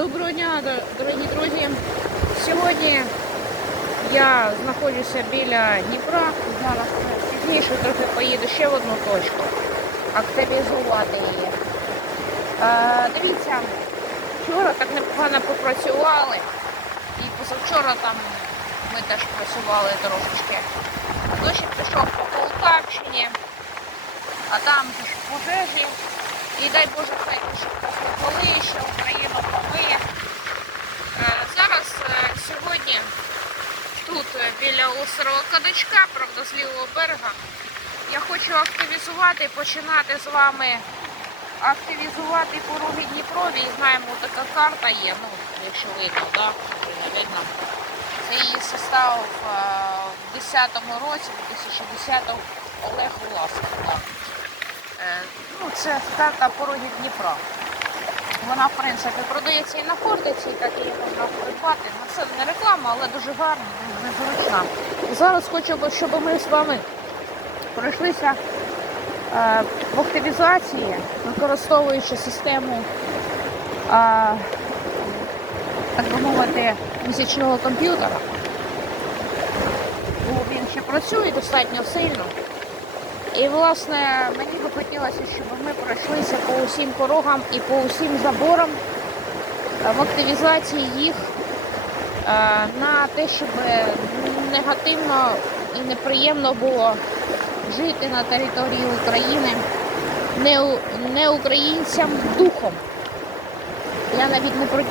Доброго дня, дорогі друзі. Сьогодні я знаходжуся біля Дніпра. Зараз пізніше трохи поїду ще в одну точку. Активізувати її. Е, дивіться, вчора так непогано попрацювали. І позавчора там ми теж працювали трошечки. Дощик пішов по Полтавщині, а там пожежі. І дай Боже, хай коли ще Україну помиє. Е, Зараз е, сьогодні тут е, біля острова Кадачка, правда, з лівого берега, я хочу активізувати, починати з вами активізувати пороги Дніпрові. І знаємо, така карта є, ну, якщо видно, да? видно. Це її составив е, в 10-му році, в 2010 Олег Власенко. Е, Ну, це карта порогів Дніпра. Вона, в принципі, продається і на фортеці, так її можна придбати. Ну, це не реклама, але дуже гарна, незручна. Зараз хочу, щоб ми з вами пройшлися е, в активізації, використовуючи систему, е, так би мовити, місячного комп'ютера. Бо Він ще працює достатньо сильно. І, власне, мені би хотілося, щоб ми пройшлися по усім порогам і по усім заборам е, в активізації їх е, на те, щоб негативно і неприємно було жити на території України не, українцям духом. Я навіть не про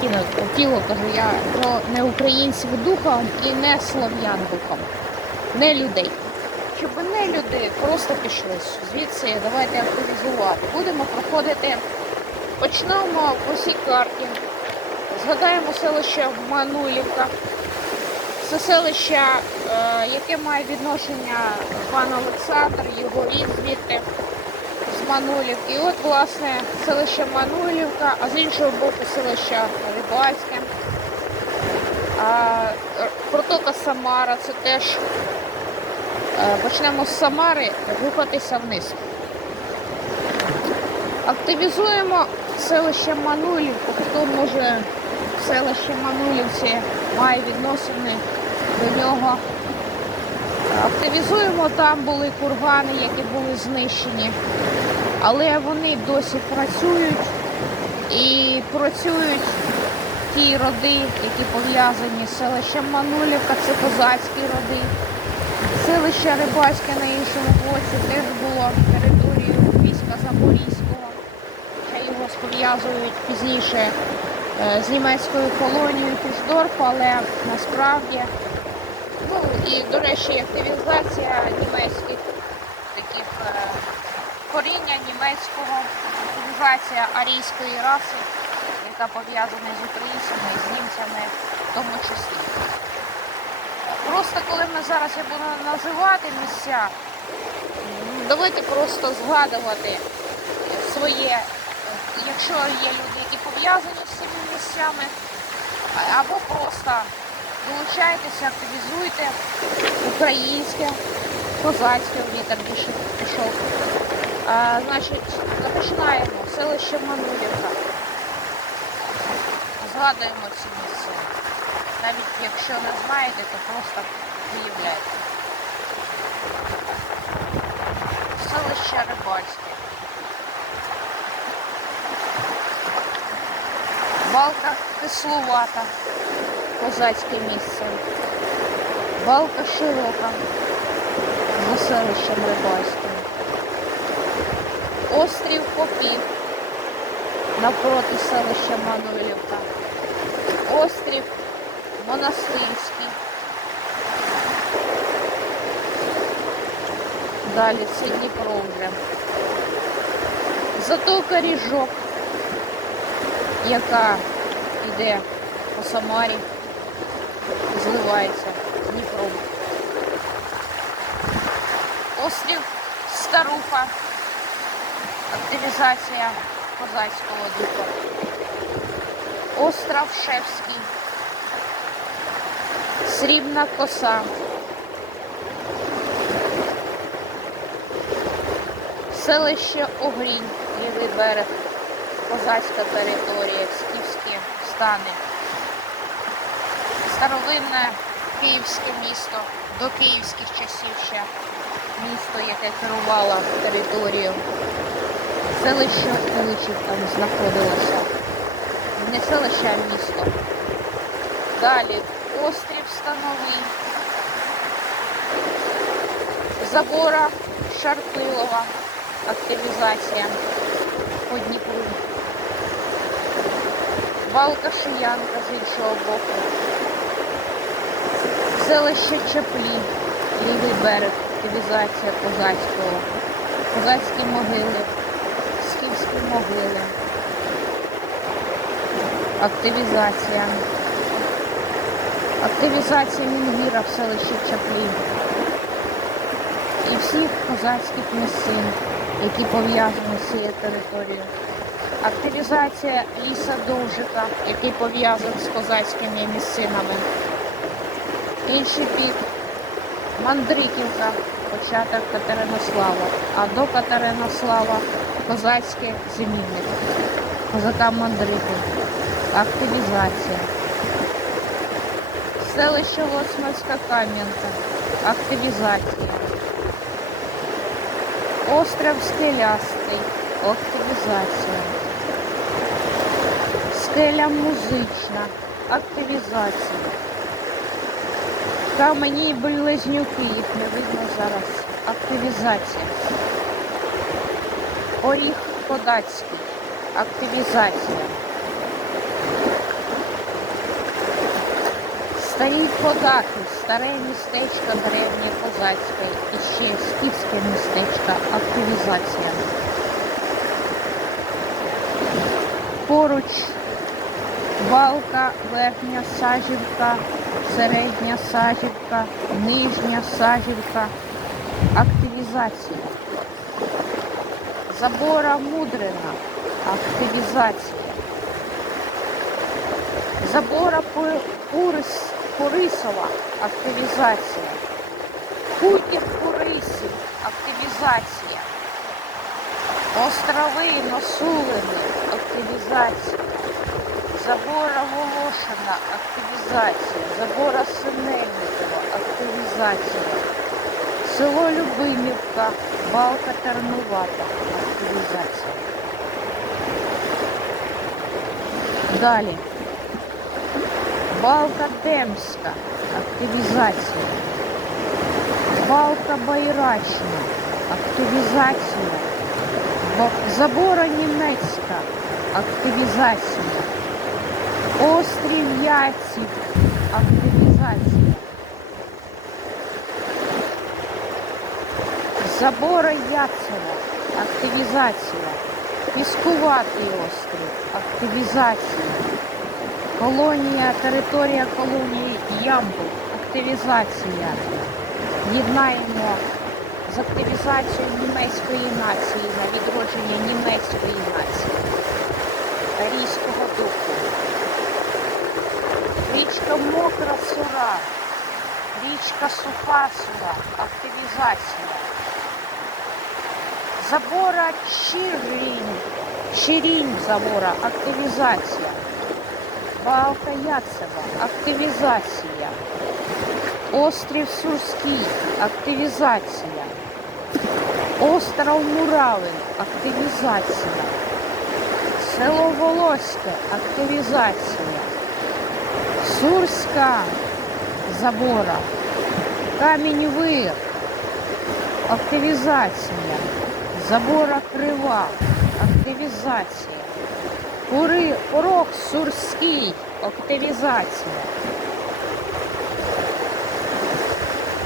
тіло кажу, я про не українців духом і не слов'ян духом, не людей щоб не люди просто пішли звідси, давайте активізувати. Будемо проходити, почнемо по всій карті. Згадаємо селище Манулівка. Це селище, е, яке має відношення пан Олександр, його рід звідти з Манулівки. І от, власне, селище Манулівка, а з іншого боку селище Рибальське. Е, протока Самара, це теж Почнемо з Самари рухатися вниз. Активізуємо селище Манулівку. Хто може селище Манулівці має відносини до нього. Активізуємо, там були кургани, які були знищені, але вони досі працюють і працюють ті роди, які пов'язані з селищем Манулівка, це козацькі роди. Селище Рибальське на іншому боці теж було територією війська Запорізького. Ще його пов'язують пізніше е, з німецькою колонією Кушдорф, але насправді, ну і, до речі, активізація німецьких таких е, коріння німецького, активізація арійської раси, яка пов'язана з українцями з німцями в тому числі. Просто коли ми зараз я буду називати місця, давайте просто згадувати своє, якщо є люди, які пов'язані з цими місцями, або просто долучайтеся, активізуйте українське, козацьке вітер більше пішов. А, значить, починаємо. Селище Манулівка. Згадуємо ці місця. Навіть якщо не знаєте, то просто уявляйте. Селище Рибальське. Балка кисловата. Козацьке місце. Балка широка. За селищем Рибальським. Острів Попів. Навпроти селища Мануйлівка. Острів Монастирський. Далі це Дніпро вже. Затока Ріжок, яка йде по Самарі, зливається з Дніпром. Острів Старуха, активізація козацького духа. Остров Шевський. Срібна коса. Селище Огрінь, лівий берег, козацька територія, скіфське, стане. Старовинне київське місто, до київських часів ще місто, яке керувало територією. Селище Куличів там знаходилося. Не селище, а місто. Далі острів Становий. Забора Шарпилова. Активізація по Дніпру. Валка Шиянка з іншого боку. Селище Чеплі, лівий берег, активізація козацького. Козацькі могили, скіфські могили. Активізація. Активізація Мінгіра в селищі Чаплі. І всіх козацьких місцин, які пов'язані з цією територією. Активізація ліса Довжика, який пов'язаний з козацькими місцинами. Інший бік Мандриківка, початок Катеринослава, а до Катеринослава козацьке зимівник. Козака Мандрики. Активізація. Селище Лосновська Кам'янка. Активізація. Остров Скелястий. Активізація. Скеля музична. Активізація. Камені і близнюки, їх не видно зараз. Активізація. Оріх Подацький. Активізація. Старі Кодаки, старе містечко древнє козацьке і ще скіфське містечко. Активізація. Поруч Валка, верхня сажівка, середня сажівка, нижня сажівка. Активізація. Забора Мудрина. Активізація. Забора Пу- Пурис, Пурисова. Активізація. Хутір Пурисів. Активізація. Острови Носулини. Активізація. Забора Волошина. Активізація. Забора Синельникова. Активізація. Село Любимівка. Балка Тернувата. Активізація. Далі. Балка Демська. Активізація. Балка Байрачна. Активізація. Бо- Забора Німецька. Активізація. Острів Яців. Активізація. Забора Яцева. Активізація. Піскуватий острів. Активізація. Колонія, територія колонії Ямбул. Активізація. Єднаємо з активізацією німецької нації на відродження німецької нації. Арійського духу. Річка Мокра Сура. Річка Суха Сура. Активізація. Забора Чирінь. Чирінь забора. Активізація. Балка Яцева. Активізація. Острів Сурський. Активізація. Остров Муравин. Активізація. Село Волоське. Активізація. Сурська забора. Камінь Вир. Активізація. Забора Крива. Активізація. Кури, порог Сурський. Активізація.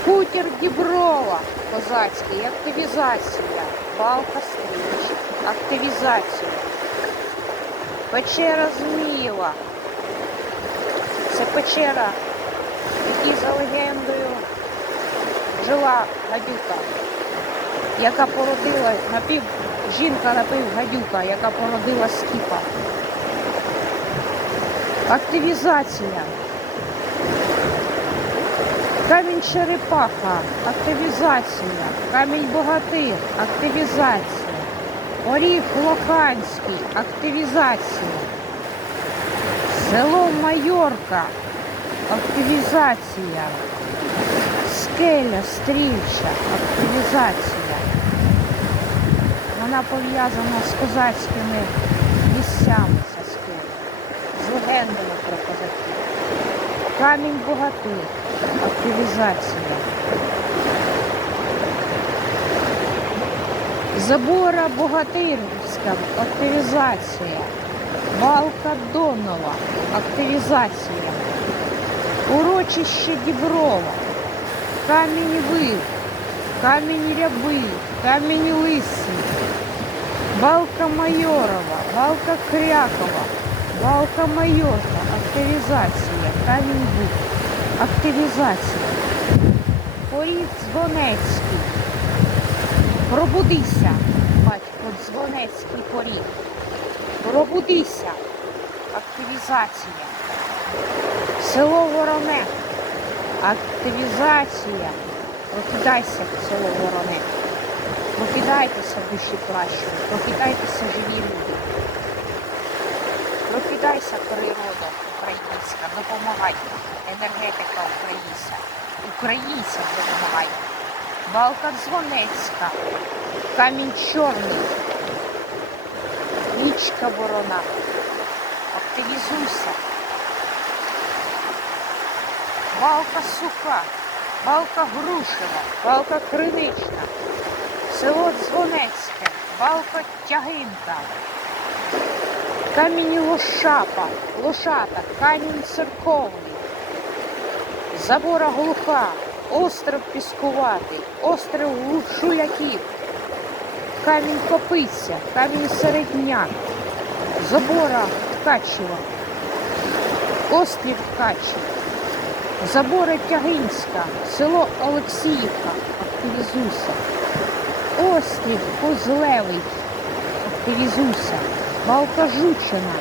Хутір Діброва. Козацький. Активізація. Балка Стріч. Активізація. Печера Змієва. Це печера, в за легендою жила гадюка, яка породила напів жінка напів гадюка, яка породила скіпа. Активізація. Камінь черепаха, активізація. Камінь богатир, активізація. Оріх Лоханський, активізація. Село Майорка. Активізація. Скеля, стрільча, активізація. Вона пов'язана з козацькими місцями легендами про козаків. Камінь богатир, активізація. Забора Богатирська, активізація. Балка Донова, активізація. Урочище Діброва, камінь вил, камінь ряби, камінь лисий, балка Майорова, балка Крякова, балка Майорка, активізація, камінь вил, активізація. Поріг Дзвонецький. Пробудися, батько, Дзвонецький поріг. Пробудися. Активізація. Село Вороне. Активізація. Прокидайся, село Вороне. Прокидайтеся, душі плащу. Прокидайтеся, живі люди. Прокидайся, природа українська. Допомагай. Енергетика українця. Українцям допомагай. Балка Дзвонецька. Камінь чорний. Річка Ворона. Активізуйся. Балка суха, балка грушева, балка кринична, село Дзвонецьке, балка тягинка, камінь лошапа, лошата, камінь церковний, забора глуха, остров піскуватий, остров шуляків, камінь копиця, камінь середняк, забора Ткачева, острів Ткачева. Забора Тягинська, село Олексіївка, активізуйся. Острів Козлевий, активізуйся. Балка Жучина,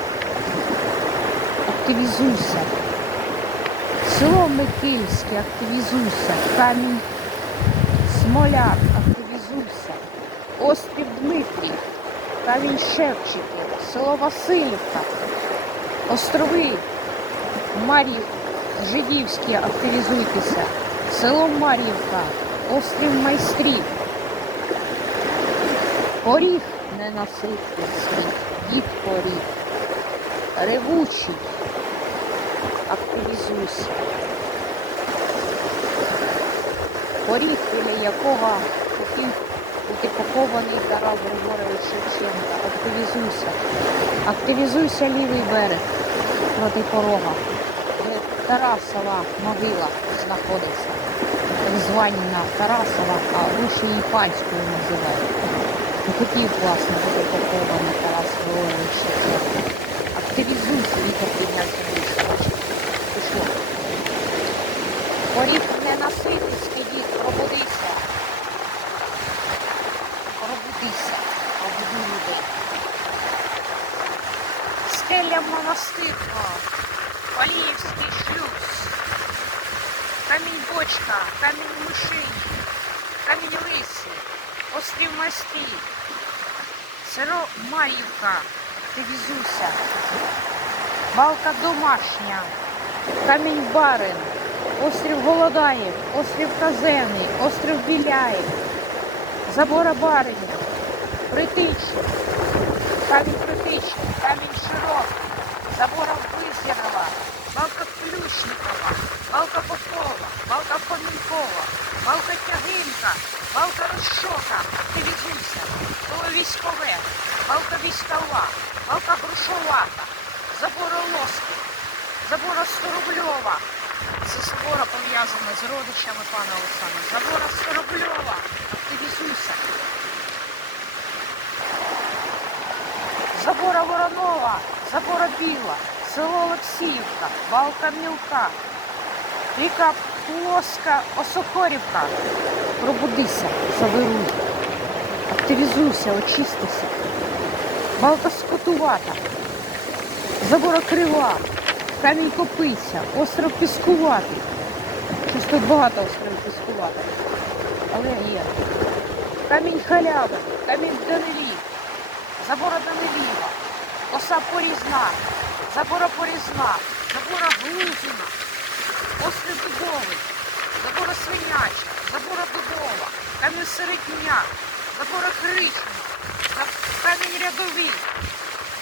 активізуйся. Село Микильське, активізуйся. Камінь Смоляр, активізуйся. Острів Дмитрій, Камінь Шевчиків, село Васильівка, острови Мар'їв. Жидівські активізуйтеся. Село Мар'ївка, острів майстрів. Поріг ненаситний світ, дід поріг. Ревучий. Активізуйся. Поріг, біля якого хотів бути похований Тарас Григорович Шевченка. Активізуйся. Активізуйся лівий берег проти порога. Де Тарасова могила знаходиться. Так звані на Тарасова, а лише її панською називають. Хотів, власне, бути похований Тарас Григорович Шевченко. Активізуйся, вітер піднявся вище. Пішло. Поріг не наситись, дід, пробудися. Пробудися, пробуди людей. Скеля монастирка, Паліївський шлюз, камінь бочка, камінь мишинь, камінь лисий, острів майстрів, село Мар'ївка, активізуйся, балка домашня, камінь барин, острів Голодаєв, острів Казенний, острів Біляєв, забора баринів, притичний, камінь притичний, камінь широкий, забора Визірова, балка Плющникова, балка Попова, балка Фомінкова, балка Тягинка, балка Розшока, активізуйся, військове, балка військова, балка Грушовата, забора Лоски, забора Сторубльова. Це собора пов'язана з родичами пана Олександра. Забора Сторубльова, активізуйся. Забора Воронова, Забора Біла, село Олексіївка, Балка Мілка, ріка Плоска, Осокорівка. Пробудися, завируй. Активізуйся, очистися. Балка Скотувата, Забора Крива, Камінь Копиця, остров Піскуватий. Щось тут багато островів Піскуватих. Але є. Камінь Халяви, Камінь Данилів, Забора Даниліва, Оса Порізна, Забора Порізна, Забора Глузина, Острів Дубовий, Забора Свиняча, Забора Дубова, Камінь Середняк, Забора Крична, Камінь Рядовий,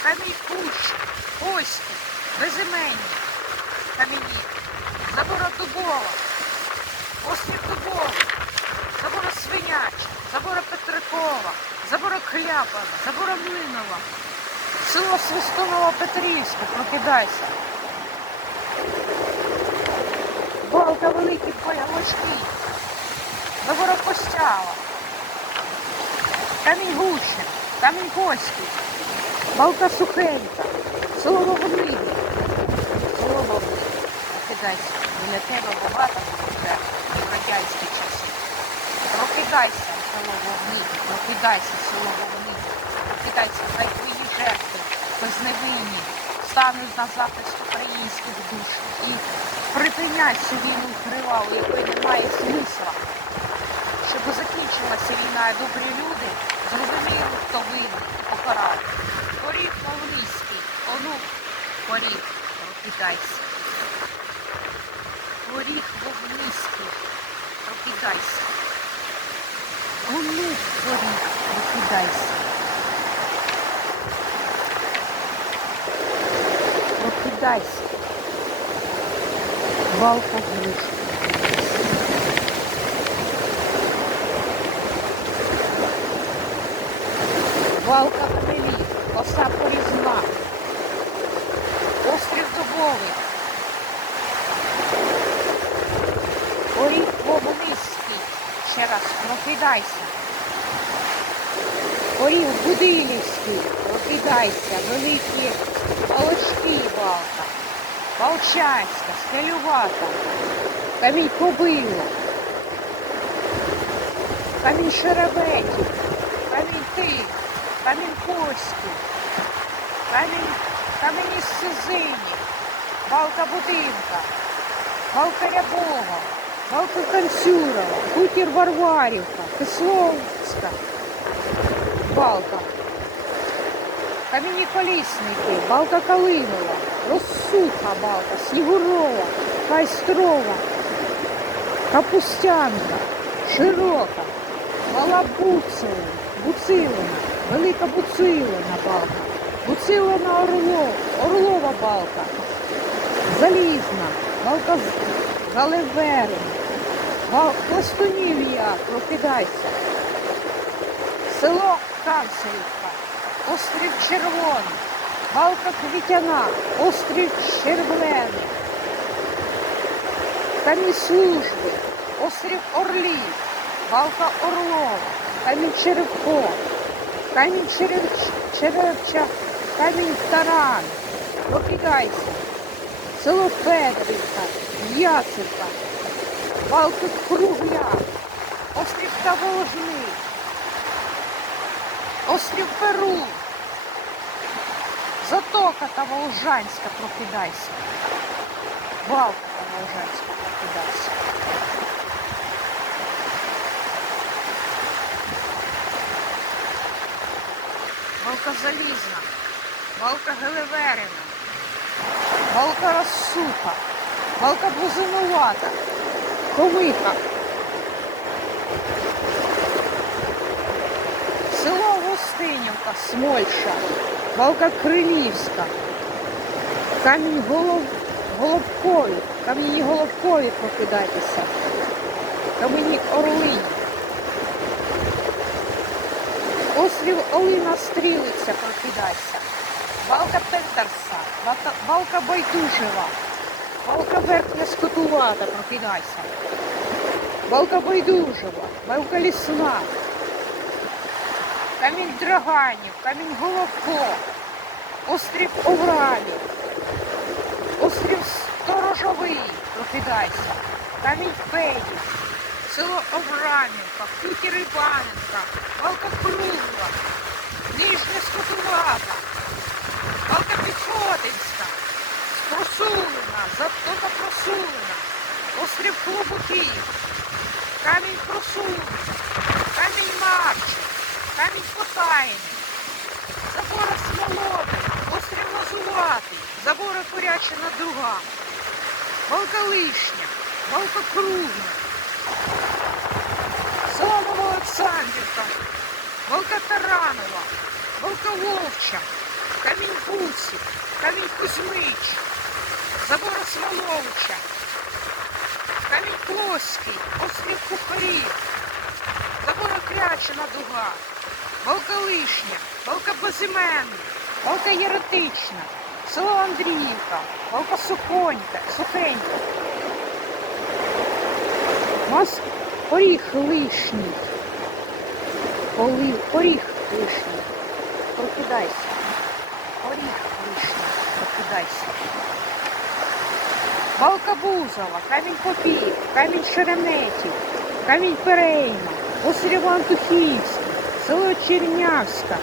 Камінь Кущ, Ось, Безіменні, Кам'яні, Забора Дубова, Острів Дубовий, Забора Свиняча, Забора Петрикова, Забора Кляпана, Забора Млинова, село Свистунова Петрівське, прокидайся. Балка Великі Полячки, Костява, Камінь Гущин, Камінь Коський, Балка Сухенька, село Вогни, село Вогни. Прокидайся, біля тебе багато буде радянські часи. Прокидайся, село Вогни, прокидайся, село Вогни, прокидайся, хай твої жертви безневинні. Стануть на захист українських душ. І припиняй цю війну криваву, якої немає смисла. Закінчилася війна, і добрі люди зрозуміли, хто винен і покарали. Поріг Павлівський, онук, поріг, прокидайся. Поріг Вогниський, прокидайся. Онук поріг, прокидайся. Прокидайся. Валка глушь. Валка Хмелі, коса порізна, острів Дубовий, Оріг Вогниський, ще раз прокидайся. Оріг Будилівський, прокидайся, великі Олочки Балка, Волчанська, Скелювата, Камінь Кобило, Камінь Шеребетів, Камінь Тих, Камінь Коський, Камінь, Камінь із Сизині, Балка Будинка, Балка Рябова, Балка Консюрова, Хутір Варварівка, Кисловська, Балка. Кам'яні колісники, Балка Калинова, Розсуха Балка, Снігурова, Хайстрова, Капустянка, Широка, Мала Буцилина, Буцилина, Велика Буцилина Балка, Буцилина Орлов, Орлова Балка, Залізна, Балка З- Галеверина, Бал... Пластунів'я, прокидайся. Село Канцелівка, острів Червоний, Балка Квітяна, острів Червлений, Камінь служби, острів Орлів, Балка Орлова, Камінь Черевко, Камінь Черевч... Черевча, Камінь Таран, Прокидайся, село Федорівка, Яцівка, Балка Кругляк, острів Таволжний, Острів Перу. Затока та Волжанська прокидайся. Валка та Волжанська прокидайся. Валка Залізна. Валка Гелеверина. Валка Розсуха. Валка Бузинувата. Комиха. Село Гостинівка, Смольша, Валка Крилівська, Камінь Голов... Головкові, Кам'яні Головкові прокидайтеся, Кам'яні Орлині. Острів Олина Стрілиця, прокидайся. Валка Петерса, Валка, Валка Байдужева, Валка Верхня Скотувата, прокидайся. Валка Байдужева, Валка Лісна, Камінь Драганів, Камінь Головко, острів Овралів, острів Сторожовий, прокидайся, Камінь Федів, село Овранівка, Хутір Іваненка, Валка Кругла, Нижня Скотувата, Валка Піхотинська, Просулина, Затока Просулина, острів Клобуків, Камінь Просулина, Камінь Марчик, Камінь Потайний, Забора Смолоти, острів Лазуватий, Забора Курячина друга. Балка Лишня, Кружна. Село Новоолександрівка, Таранова, Балка Вовча, Камінь Куці, Камінь Кузьмич, Забора Смоловича, Камінь Плоский, Острів Кухарів, Забора Крячина дуга, Балка Лишня, Балка Безіменна, Балка Єретична, село Андріївка, Балка Сухонька, Сухенька. У нас поріг лишній. Поли, поріг лишній. Прокидайся. Поріг лишній. Прокидайся. Балка Бузова, Камінь Попів, Камінь Шереметів, Камінь Перейна, острів Антухівський, село Чернявська,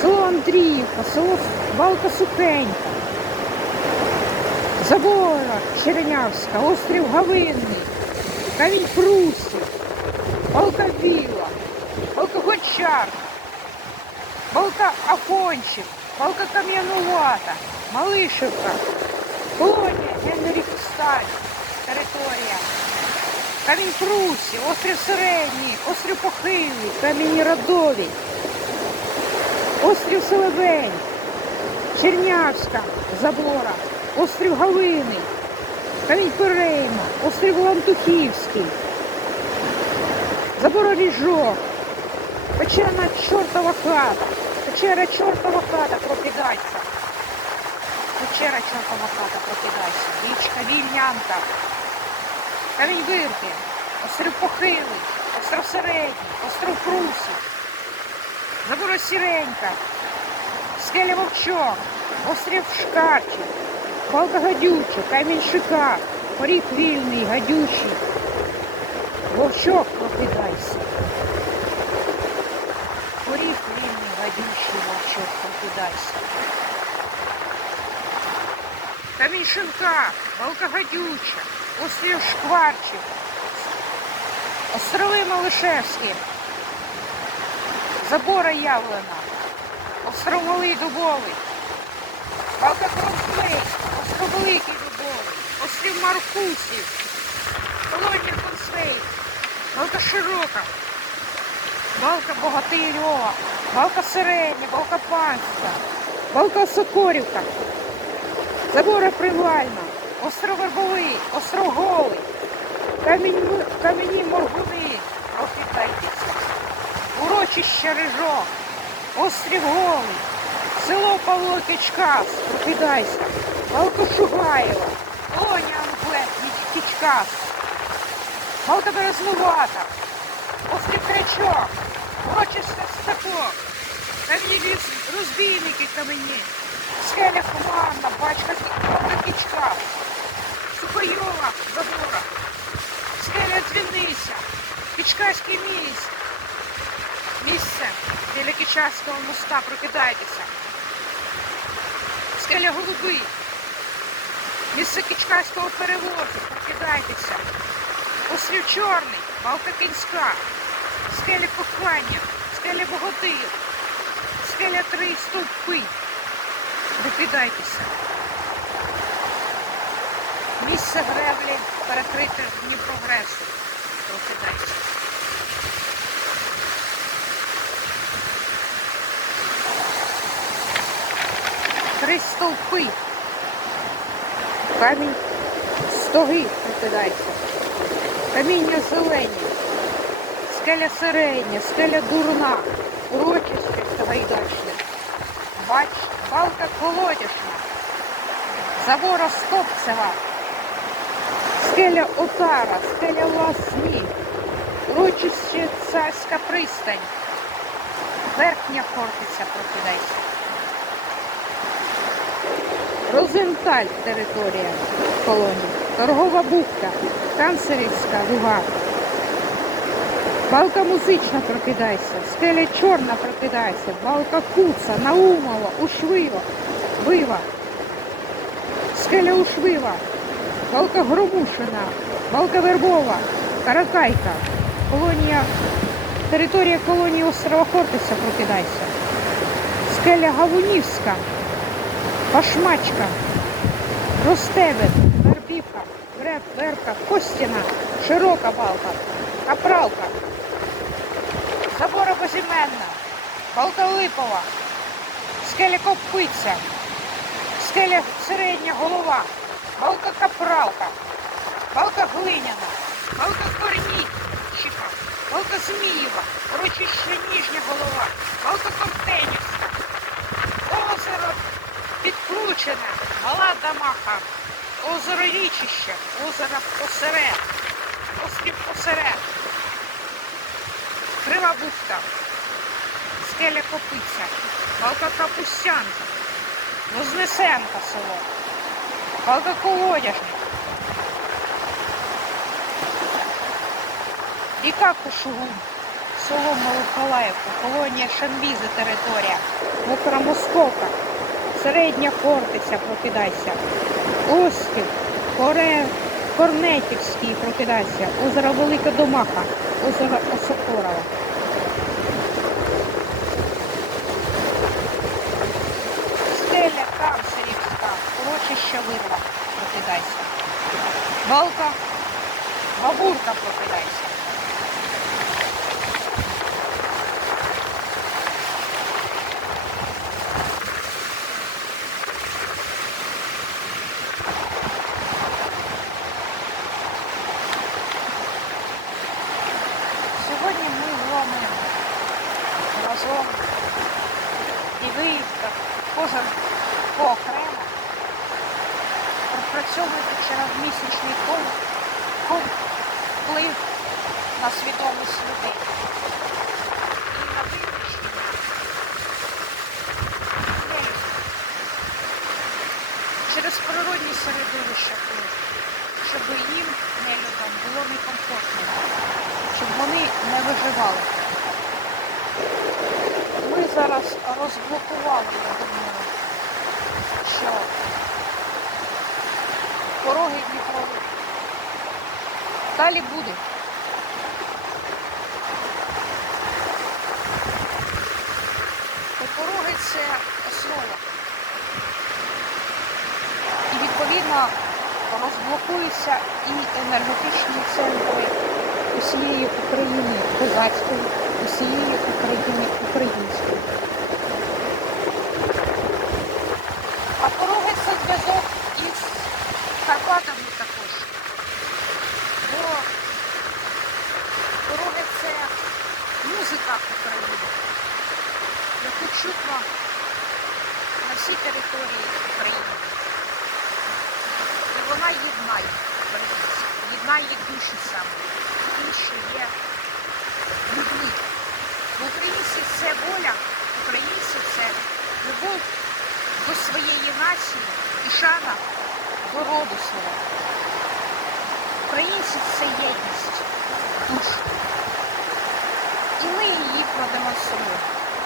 село Андріївка, село Балка Сухенька, Забора Чернявська, острів Гавинний, Камінь Прусів, Балка Віла, Балка Гончарка, Балка Афончик, Балка Кам'янувата, Малишівка, Колонія Генріх територія. Камінь Прусі, острів Середній, острів Похилий, Камінь Радові, острів Селебень, Чернявська, Забора, острів Галини, Камінь Перейма, острів Лантухівський, Забора Ріжок, Печерна чортова хата, печера чортова хата, прокидайся. Печера чортова хата, прокидайся. Річка Вільнянка. Камінь Вирки, острів Похилий, остров Середній, остров Прусів, Забора Сіренька, Скеля Вовчок, острів Шкарчик, Балка Гадюча, Камінь Шика, Поріг Вільний, Гадючий, Вовчок, прокидайся. Поріг Вільний, Гадючий, Вовчок, прокидайся. Камінь Шинка, Балка Гадюча, острів Шкварчик, острови Малишевські, Забора Явлена, остров Малий Дубовий, Балка Кронфлей, остров Великий Дубовий, острів Маркусів, Колонія Консвей, Балка Широка, Балка Богатирьова, Балка Середня, Балка Панська, Балка Сокорівка, Забора Привальна, остров Вербовий, остров Голий, камінь, камені Моргуни, прокидайтеся, урочище Рижок, острів Голий, село Павло Кичкас, прокидайся, Балка Шугаєва, Лоня Англет, Кичкас, Балка Березнувата, острів Крячок, урочище Степок, камені ліс- розбійники камені, Скеля Команда, бачка Кичка, Сухойова, Забора, Скеля Дзвіниця, Кичкаський міст, місце біля Кичаського моста, прокидайтеся. Скеля Голуби, місце Кичкаського перевозу, прокидайтеся. Острів Чорний, Балка Кінська, скеля Кохання, скеля Богатир, скеля Три Стовпи. Прокидайтеся. Місце греблі перекрите Дніпрогресу. Прокидайтеся. Три стовпи. Камінь стоги прокидайся. Каміння зелені. Скеля середня, скеля дурна, урочище Сагайдачне. Бач, балка колодяшна, Завора Стопцева, скеля Отара, скеля Ласні, урочище Царська пристань, верхня Хортиця прокидайся. Розенталь територія колонії, торгова бухта, канцерівська луга. Балка музична прокидайся, скеля чорна прокидайся, балка куца, Наумова, Ушвива, Вива, скеля Ушвива, балка Громушина, балка Вербова, Каракайка, колонія, територія колонії острова Хортиця прокидайся, скеля Гавунівська, Пашмачка, Ростебет, Вербівка, Вреб, Верка, Костіна, Широка балка, Капралка, Забора Безіменна, Балка Липова, Скеля Копиця, Скеля Середня Голова, Балка Капралка, Балка Глиняна, Балка Корнійщика, Балка Змієва, Урочище Ніжня Голова, Балка Ковтенівська, Озеро Підключене, Мала Дамаха, Озеро Річище, Озеро Посеред, Острів Посеред, Крива Бухта, Скеля Копиця, Балка Капустянка, Вознесенка село, Балка Колодяжник, Ріка Кушугум, село Малокалаївка, колонія Шанвізи територія, Мокра Московка, Середня Хортиця, прокидайся, Осків, Коре... Корнетівський, прокидайся, озеро Велика Домаха, озеро Осокорова. Стеля Канцерівська, урочище Вирва, прокидайся. Балка, Бабурка, прокидайся. Сьогодні ми з вами разом і ви, так, кожен поокремо, пропрацьовуєте через місячний ком, ком вплив на свідомість людей. І на визначення діяльності. через середовища вплив, щоб їм, нелюдам, було некомфортно щоб вони не виживали. Ми зараз розблокували, я думаю, що пороги Дніпрові. Далі буде. Бо Пороги це основа. І відповідно розблокуються і енергетичні центри усієї України козацької, усієї України української. А пороги це зв'язок із Карпатами також. Бо пороги це музика України, яку чутно на всій території України. І вона єднає українців, єднає їх душі саме інші є людьми. Бо Українці це воля, українці це любов до своєї нації і шана до роду свого. Українці це єдність душ. І ми її продемонструємо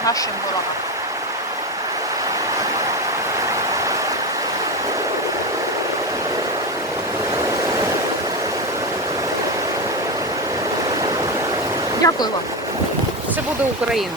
нашим ворогам. Дякую вам. Це буде Україна.